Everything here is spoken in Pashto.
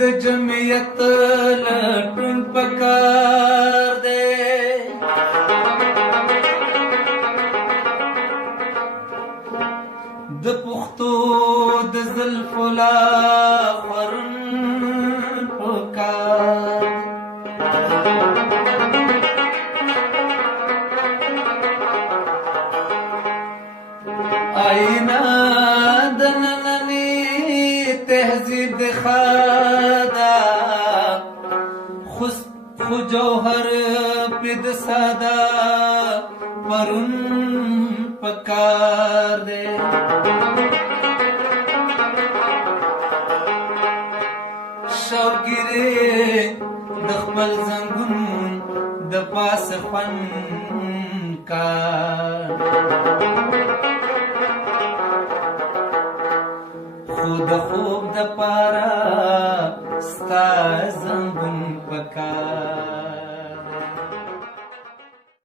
د جمعیت لټون پکار دی د پښتو د زلفو لا خورن پکار آئینه د ننني تهذیب د خادا خو جوهر پد سادا پرون پکار دے شوګیره د خپل زنګون د پاس خون کا خود خوب د پارا ستا زنګون پکار